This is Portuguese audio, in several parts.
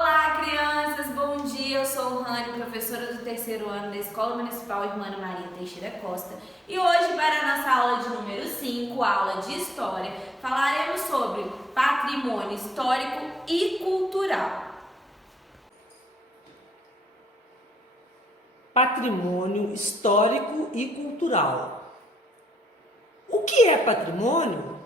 Olá, crianças! Bom dia! Eu sou o Rani, professora do terceiro ano da Escola Municipal Irmã Maria Teixeira Costa. E hoje, para a nossa aula de número 5, aula de História, falaremos sobre patrimônio histórico e cultural. Patrimônio histórico e cultural. O que é patrimônio?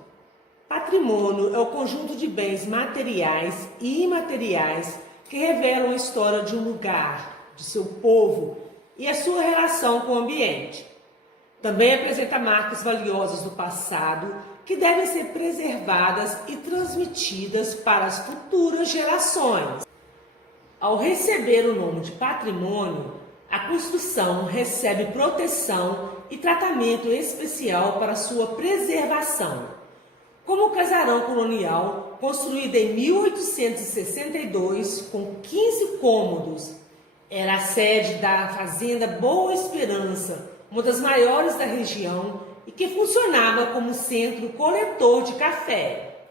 Patrimônio é o conjunto de bens materiais e imateriais que revelam a história de um lugar, de seu povo e a sua relação com o ambiente. Também apresenta marcas valiosas do passado que devem ser preservadas e transmitidas para as futuras gerações. Ao receber o nome de patrimônio, a construção recebe proteção e tratamento especial para sua preservação. Como o casarão colonial, construído em 1862 com 15 cômodos, era a sede da Fazenda Boa Esperança, uma das maiores da região e que funcionava como centro coletor de café.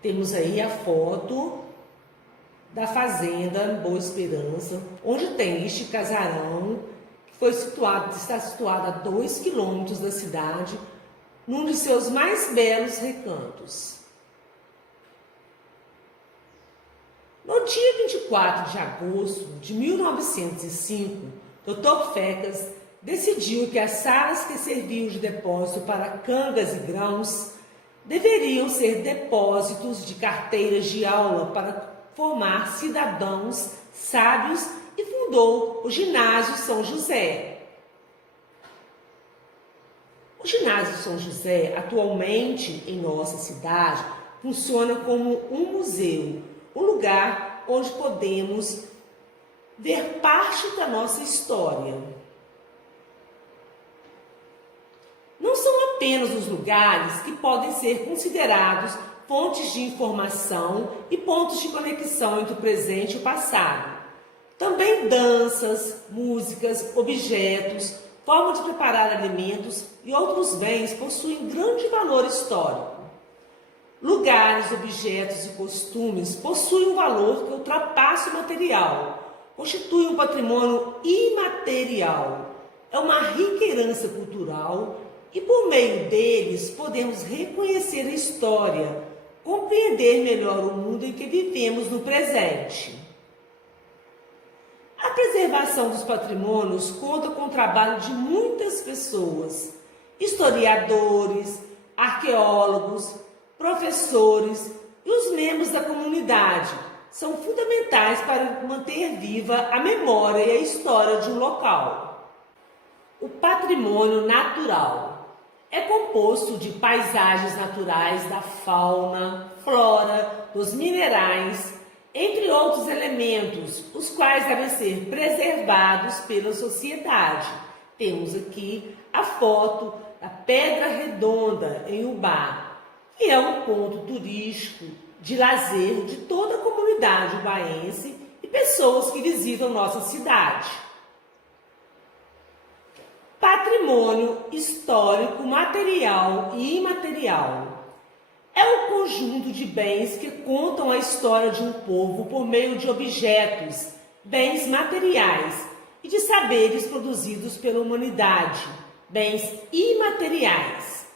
Temos aí a foto da Fazenda Boa Esperança, onde tem este casarão, que está situado a 2 quilômetros da cidade, num de seus mais belos recantos. No dia 24 de agosto de 1905, Dr. Fecas decidiu que as salas que serviam de depósito para cangas e grãos deveriam ser depósitos de carteiras de aula para formar cidadãos sábios e fundou o Ginásio São José. O Ginásio São José, atualmente em nossa cidade, funciona como um museu, um lugar onde podemos ver parte da nossa história. Não são apenas os lugares que podem ser considerados fontes de informação e pontos de conexão entre o presente e o passado. Também danças, músicas, objetos, forma de preparar alimentos e outros bens possuem grande valor histórico. Lugares, objetos e costumes possuem um valor que ultrapassa o material, constituem um patrimônio imaterial. É uma rica herança cultural e por meio deles podemos reconhecer a história, compreender melhor o mundo em que vivemos no presente. A preservação dos patrimônios conta com o trabalho de muitas pessoas, historiadores, arqueólogos, professores e os membros da comunidade. São fundamentais para manter viva a memória e a história de um local. O patrimônio natural é composto de paisagens naturais, da fauna, flora, dos minerais, entre outros elementos, os quais devem ser preservados pela sociedade. Temos aqui a foto da Pedra Redonda, em Ubá, que é um ponto turístico de lazer de toda a comunidade ubaense e pessoas que visitam nossa cidade. Patrimônio histórico, material e imaterial é o conjunto de bens que contam a história de um povo por meio de objetos, bens materiais e de saberes produzidos pela humanidade, bens imateriais.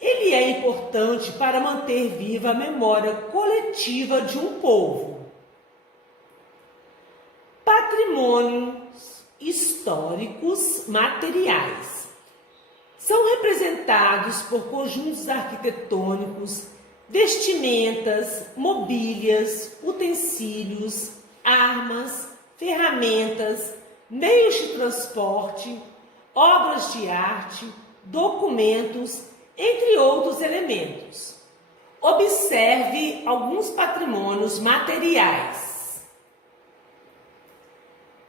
Ele é importante para manter viva a memória coletiva de um povo. Patrimônios históricos materiais são representados por conjuntos arquitetônicos, vestimentas, mobílias, utensílios, armas, ferramentas, meios de transporte, obras de arte, documentos, entre outros elementos. Observe alguns patrimônios materiais.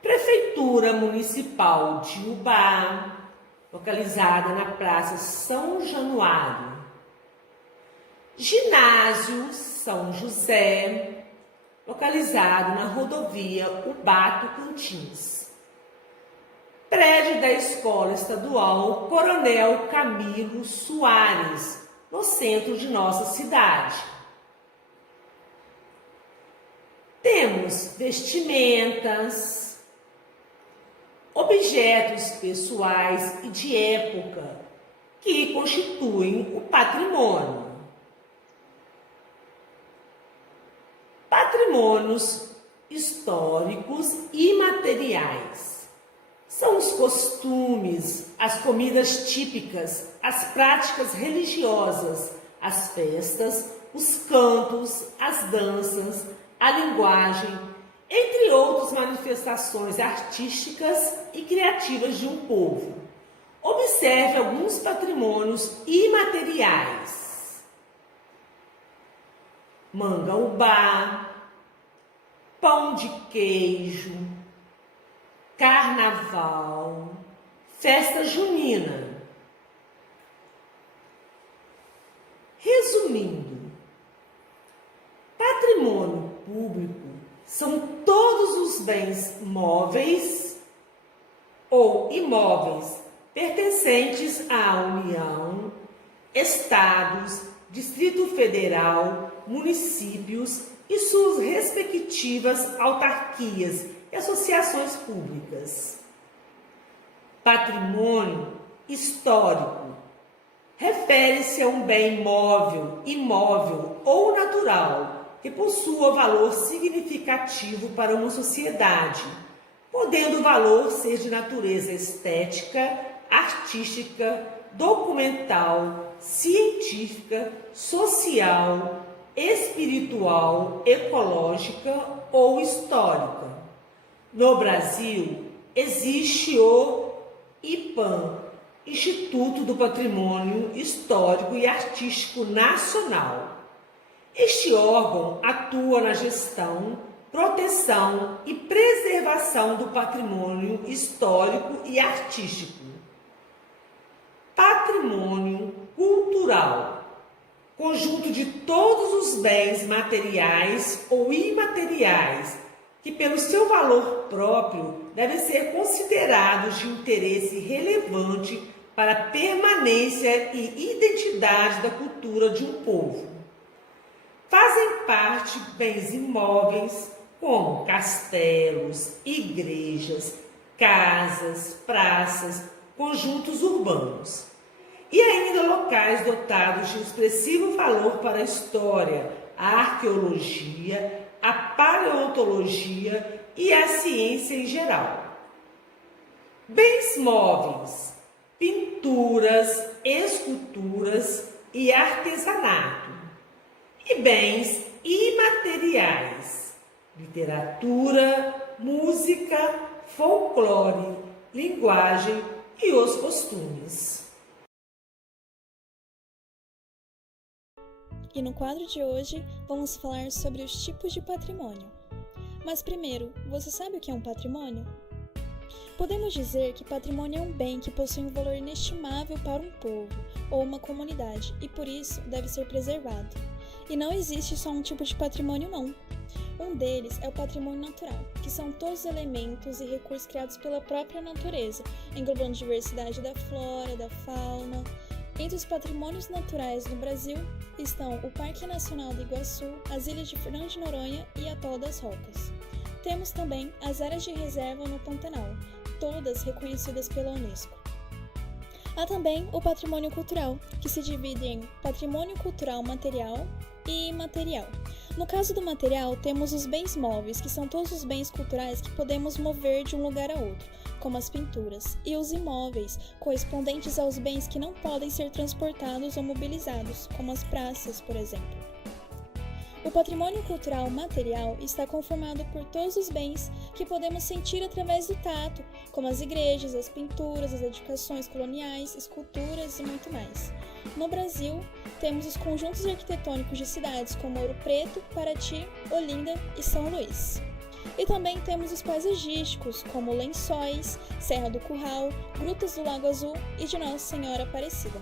Prefeitura Municipal de Ubá, localizada na Praça São Januário. Ginásio São José, localizado na rodovia Ubá-Tocantins. Prédio da Escola Estadual Coronel Camilo Soares, no centro de nossa cidade. Temos temos vestimentas, objetos pessoais e de época que constituem o patrimônio. Patrimônios históricos e materiais são os costumes, as comidas típicas, as práticas religiosas, as festas, os cantos, as danças, a linguagem, entre outras manifestações artísticas e criativas de um povo. Observe alguns patrimônios imateriais: mangaubá, pão de queijo, carnaval, festa junina. Resumindo, patrimônio público são todos os bens móveis ou imóveis pertencentes à União, Estados, Distrito Federal, municípios e suas respectivas autarquias e associações públicas. Patrimônio histórico refere-se a um bem móvel, imóvel ou natural que possua valor significativo para uma sociedade, podendo o valor ser de natureza estética, artística, documental, científica, social, espiritual, ecológica ou histórica. No Brasil, existe o IPAM, Instituto do Patrimônio Histórico e Artístico Nacional. Este órgão atua na gestão, proteção e preservação do patrimônio histórico e artístico. Patrimônio cultural: conjunto de todos os bens materiais ou imateriais que, pelo seu valor próprio, devem ser considerados de interesse relevante para a permanência e identidade da cultura de um povo. Fazem parte bens imóveis como castelos, igrejas, casas, praças, conjuntos urbanos e ainda locais dotados de expressivo valor para a história, a arqueologia, a paleontologia e a ciência em geral. Bens móveis: pinturas, esculturas e artesanato. E bens imateriais: literatura, música, folclore, linguagem e os costumes. E no quadro de hoje vamos falar sobre os tipos de patrimônio. Mas primeiro, você sabe o que é um patrimônio? Podemos dizer que patrimônio é um bem que possui um valor inestimável para um povo ou uma comunidade e por isso deve ser preservado. E não existe só um tipo de patrimônio não. Um deles é o patrimônio natural, que são todos os elementos e recursos criados pela própria natureza, englobando diversidade da flora, da fauna. Entre os patrimônios naturais no Brasil estão o Parque Nacional do Iguaçu, as ilhas de Fernando de Noronha e Atol das Rocas. Temos também as áreas de reserva no Pantanal, todas reconhecidas pela Unesco. Há também o patrimônio cultural, que se divide em patrimônio cultural material e imaterial. No caso do material, temos os bens móveis, que são todos os bens culturais que podemos mover de um lugar a outro, como as pinturas, e os imóveis, correspondentes aos bens que não podem ser transportados ou mobilizados, como as praças, por exemplo. O patrimônio cultural material está conformado por todos os bens que podemos sentir através do tato, como as igrejas, as pinturas, as edificações coloniais, esculturas e muito mais. No Brasil, temos os conjuntos arquitetônicos de cidades como Ouro Preto, Paraty, Olinda e São Luís. E também temos os paisagísticos, como Lençóis, Serra do Curral, Grutas do Lago Azul e de Nossa Senhora Aparecida.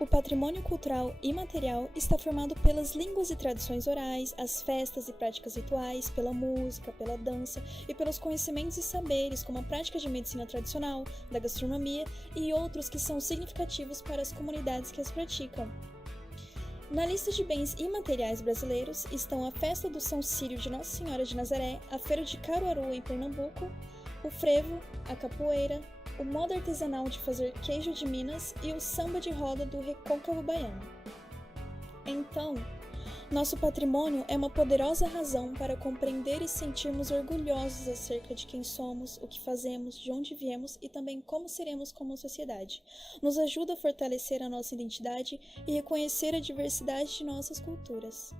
O patrimônio cultural imaterial está formado pelas línguas e tradições orais, as festas e práticas rituais, pela música, pela dança e pelos conhecimentos e saberes, como a prática de medicina tradicional, da gastronomia e outros que são significativos para as comunidades que as praticam. Na lista de bens imateriais brasileiros estão a Festa do São Círio de Nossa Senhora de Nazaré, a Feira de Caruaru em Pernambuco, o frevo, a capoeira, o modo artesanal de fazer queijo de Minas e o samba de roda do Recôncavo Baiano. Então, nosso patrimônio é uma poderosa razão para compreender e sentirmos orgulhosos acerca de quem somos, o que fazemos, de onde viemos e também como seremos como sociedade. Nos ajuda a fortalecer a nossa identidade e reconhecer a diversidade de nossas culturas.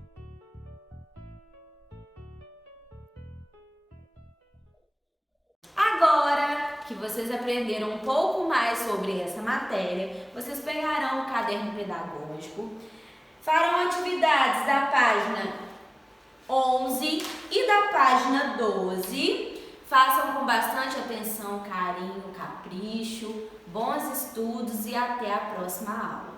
Agora que vocês aprenderam um pouco mais sobre essa matéria, vocês pegarão o caderno pedagógico, farão atividades da página 11 e da página 12. Façam com bastante atenção, carinho, capricho, bons estudos e até a próxima aula.